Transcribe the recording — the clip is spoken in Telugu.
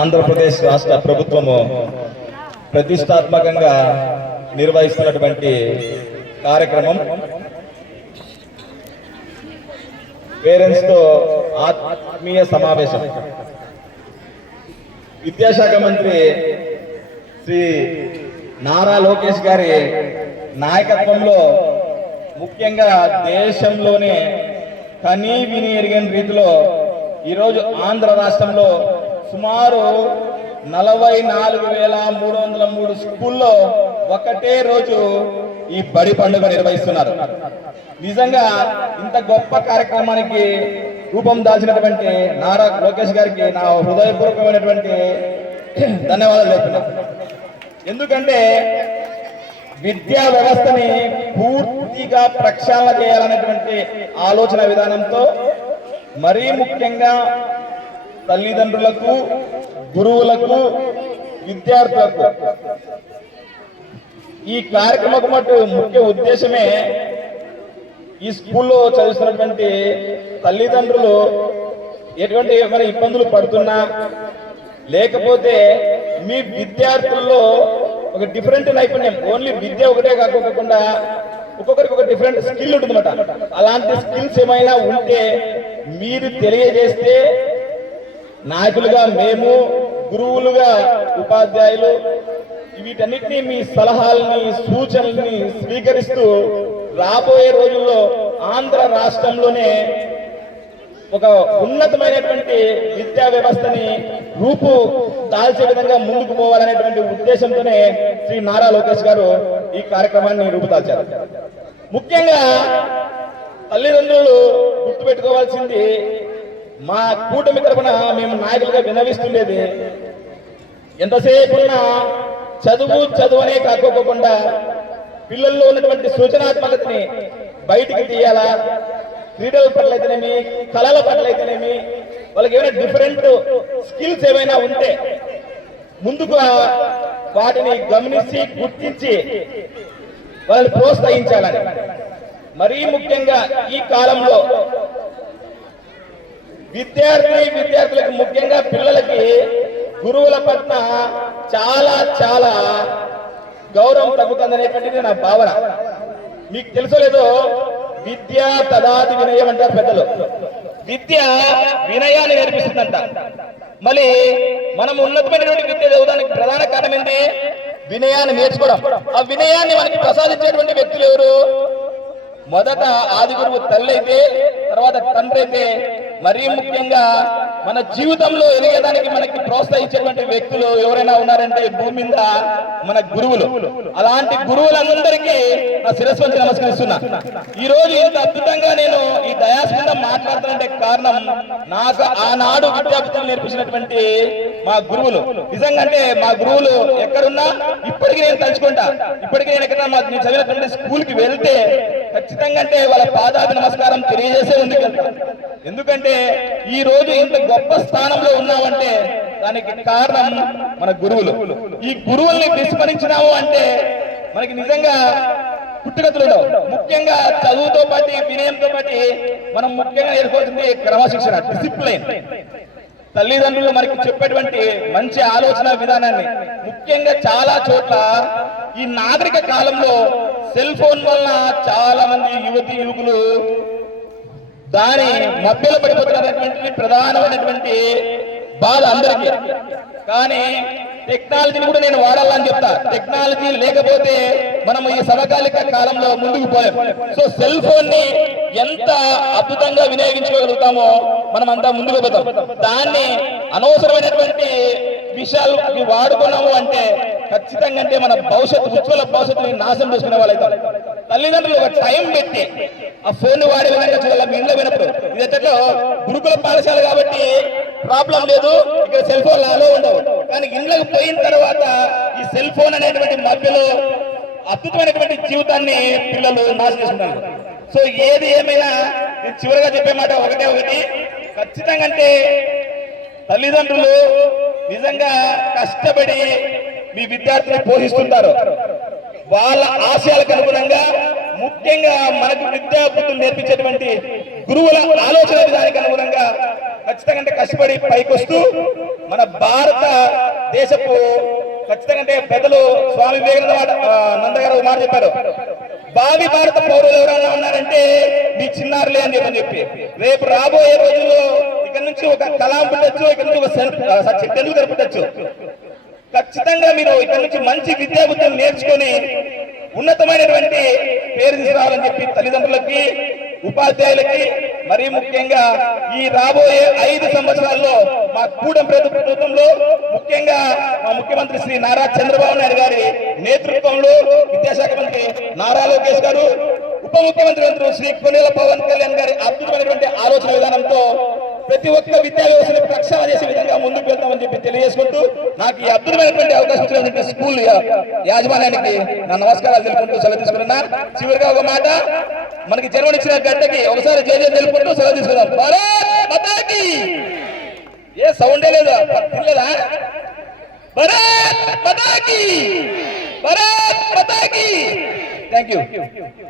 ఆంధ్రప్రదేశ్ రాష్ట్ర ప్రభుత్వము ప్రతిష్టాత్మకంగా నిర్వహిస్తున్నటువంటి కార్యక్రమం. పేరెంట్స్తో ఆత్మీయ సమావేశం. విద్యాశాఖ మంత్రి శ్రీ నారా లోకేష్ గారి నాయకత్వంలో ముఖ్యంగా దేశంలోనే కనీ విని ఎరిగిన రీతిలో ఈరోజు ఆంధ్ర రాష్ట్రంలో సుమారు నలభై నాలుగు వేల మూడు వందల మూడు స్కూల్లో ఒకటే రోజు ఈ బడి పండుగ నిర్వహిస్తున్నారు. నిజంగా ఇంత గొప్ప కార్యక్రమానికి రూపం దాల్చినటువంటి నారా లోకేష్ గారికి నా హృదయపూర్వకమైనటువంటి ధన్యవాదాలు చెప్తున్నాను ఎందుకంటే విద్యా వ్యవస్థని పూర్తిగా ప్రక్షాళన చేయాలనేటువంటి ఆలోచన విధానంతో మరీ ముఖ్యంగా తల్లిదండ్రులకు గురువులకు విద్యార్థులకు. ఈ కార్యక్రమం మటు ముఖ్య ఉద్దేశమే ఈ స్కూల్లో చదువుతున్నటువంటి తల్లిదండ్రులు ఎటువంటి ఏమైనా ఇబ్బందులు పడుతున్నా లేకపోతే మీ విద్యార్థుల్లో ఒక డిఫరెంట్ నైపుణ్యం ఓన్లీ విద్య ఒకటే కాకోకుండా ఒక్కొక్కరికి ఒక డిఫరెంట్ స్కిల్ ఉంటుందన్నమాట. అలాంటి స్కిల్స్ ఏమైనా ఉంటే మీరు తెలియజేస్తే నాయకులుగా మేము గురువులుగా ఉపాధ్యాయులు వీటన్నిటినీ మీ సలహాలని సూచనల్ని స్వీకరిస్తూ రాబోయే రోజుల్లో ఆంధ్ర రాష్ట్రంలోనే ఒక ఉన్నతమైనటువంటి విద్యా వ్యవస్థని రూపు దాల్చే విధంగా ముందుకు పోవాలనేటువంటి ఉద్దేశంతోనే శ్రీ నారా లోకేష్ గారు ఈ కార్యక్రమాన్ని రూపుదాల్చారు. ముఖ్యంగా తల్లిదండ్రులు గుర్తుపెట్టుకోవాల్సింది మా కూటమి తరపున మేము నాయకులుగా వినవిస్తుండేది. ఎంతసేపు ఉన్నా చదువు చదువునే కాకోకుండా పిల్లల్లో ఉన్నటువంటి సృజనాత్మకతని బయటికి తీయాలా? క్రీడల పట్ల అయితేనేమి కళల పట్ల అయితేనేమి వాళ్ళకి ఏమైనా డిఫరెంట్ స్కిల్స్ ఏమైనా ఉంటే ముందుగా వాటిని గమనించి గుర్తించి వాళ్ళని ప్రోత్సహించాలని. మరీ ముఖ్యంగా ఈ కాలంలో విద్యార్థి విద్యార్థులకు ముఖ్యంగా పిల్లలకి గురువుల పట్ల చాలా చాలా గౌరవం తగ్గుతుందనేటువంటిది నా భావన. మీకు తెలుసో లేదో విద్య తదాది వినయం అంటారు పెద్దలు. విద్య వినయాన్ని నేర్పిస్తుందంట. మళ్ళీ మనం ఉన్నతమైనటువంటి విద్య చదవడానికి ప్రధాన కారణం ఏంటి? వినయాన్ని నేర్చుకోవడం. ఆ వినయాన్ని మనకి ప్రసాదించేటువంటి వ్యక్తులు ఎవరు? మొదట ఆది గురువు తల్లి అయితే తర్వాత తండ్రి అయితే మరీ ముఖ్యంగా మన జీవితంలో ఎదిగేదానికి మనకి ప్రోత్సహించేటువంటి వ్యక్తులు ఎవరైనా ఉన్నారంటే భూమి మీద మన గురువులు. అలాంటి గురువులందరికీ నా శిరస్సు వంచి నమస్కరిస్తున్నా. ఈ రోజు ఇంత అద్భుతంగా నేను ఈ దయాస్ మీద మాట్లాడుతున్నంటే కారణం నాకు ఆనాడు విద్యార్థులు నేర్పించినటువంటి మా గురువులు. నిజంగా అంటే మా గురువులు ఎక్కడున్నా ఇప్పటికీ నేను తలుచుకుంటా. ఇప్పటికీ నేను ఎక్కడ మా చదివినటువంటి స్కూల్కి వెళ్తే ఖచ్చితంగా అంటే వాళ్ళ పాదాభి నమస్కారం తెలియజేసే ఉంది కదా. ఎందుకంటే ఈ రోజు ఇంత గొప్ప స్థానంలో ఉన్నామంటే దానికి కారణం మన గురువులు. ఈ గురువుల్ని విస్మరించినాము అంటే మనకి నిజంగా పుట్టుగతులు ముఖ్యంగా చదువుతో పాటు వినయంతో పాటు మనం ముఖ్యంగా నేర్చుకోవాల్సింది క్రమశిక్షణ డిసిప్లైన్ తల్లిదండ్రులు మనకి చెప్పేటువంటి మంచి ఆలోచన విధానాన్ని. ముఖ్యంగా చాలా చోట్ల ఈ నాగరిక కాలంలో సెల్ ఫోన్ వలన చాలా మంది యువతి యువకులు దాని మభ్యలో పడిపోతున్నటువంటి ప్రధానమైనటువంటి బాధ అందరికీ. కానీ టెక్నాలజీని కూడా నేను వాడాలని చెప్తా. టెక్నాలజీ లేకపోతే మనం ఈ సమకాలిక కాలంలో ముందుకు పోయాం సో సెల్ ఫోన్ని ఎంత అద్భుతంగా వినియోగించుకోగలుగుతామో మనం అంతా ముందుకు పోతాం. దాన్ని అనవసరమైనటువంటి విషయాలు వాడుకున్నాము అంటే ఖచ్చితంగా అంటే మన భవిష్యత్తు ఉజ్వల భవిష్యత్తుని నాశనం చేసుకునే వాళ్ళైతాం. తల్లిదండ్రులు ఒక టైం పెట్టి ఆ ఫోన్ వాడే విధంగా చూడాలి? మీ ఇంట్లో పోయినప్పుడు ఇది ఎట్లా? గురుకుల పాఠశాల కాబట్టి ప్రాబ్లం లేదు. ఇక్కడ సెల్ ఫోన్ అలో ఉండవు. కానీ ఇండ్లకు పోయిన తర్వాత ఈ సెల్ ఫోన్ అనేటువంటి మధ్యలో అద్భుతమైనటువంటి జీవితాన్ని పిల్లలు నాశనం చేసుకుంటారు సో ఏది ఏమైనా నేను చివరిగా చెప్పే మాట ఒకటే ఒకటి. ఖచ్చితంగా అంటే తల్లిదండ్రులు నిజంగా కష్టపడి మీ విద్యార్థిని పోషిస్తుంటారు. వాళ్ళ ఆశయాలకు అనుగుణంగా ముఖ్యంగా మనకు విద్యా బుద్ధులు నేర్పించేటువంటి గురువుల ఆలోచన విధానానికి అనుగుణంగా ఖచ్చితంగా కష్టపడి పైకొస్తూ మన భారత దేశపు ఖచ్చితంగా పెద్దలు స్వామి వివేకానంద నందగారు మాట చెప్పారు. భావి భారత పౌరులు ఎవరైనా ఉన్నారంటే మీ చిన్నారులే అని చెప్పని చెప్పి. రేపు రాబోయే రోజుల్లో ఇక్కడ నుంచి ఒక కలాం పుట్టచ్చు ఇక్కడ నుంచి ఒక టెండూల్కర్ పుట్టచ్చు. ఖచ్చితంగా మీరు ఇక్కడ నుంచి మంచి విద్యా బుద్ధులు నేర్చుకొని ఉన్నతమైనటువంటి పేరు తీసుకురావాలని చెప్పి తల్లిదండ్రులకి ఉపాధ్యాయులకి మరీ ముఖ్యంగా ఈ రాబోయే ఐదు సంవత్సరాల్లో మా కూడం ప్రభుత్వంలో ముఖ్యంగా మా ముఖ్యమంత్రి శ్రీ నారా చంద్రబాబు నాయుడు గారి నేతృత్వంలో విద్యాశాఖ మంత్రి నారా లోకేష్ గారు ఉప ముఖ్యమంత్రి శ్రీ కొనేల పవన్ కళ్యాణ్ గారి అద్భుతమైనటువంటి ఆలోచన విధానంతో ప్రతి ఒక్క విద్యా వ్యవస్థను ప్రక్షాళన చేసే విధంగా ముందుకు వెళ్తామని చెప్పి తెలియజేసుకుంటూ నాకు ఈ అద్భుతమైనటువంటి అవకాశం ఇచ్చినటువంటి స్కూల్ యా- యాజమాన్యానికి నా నమస్కారాలు తెలుపుకుంటూ సెలవు తీసుకున్నా చివరిగా ఒక మాట మనకి జన్మనిచ్చిన గడ్డకి ఒకసారి జయ తెలుపుకుంటూ సెలవు తీసుకున్నాం భారత్ ఏ సౌండే లేదా? లేదా భారత్ భారత్ థ్యాంక్ యూ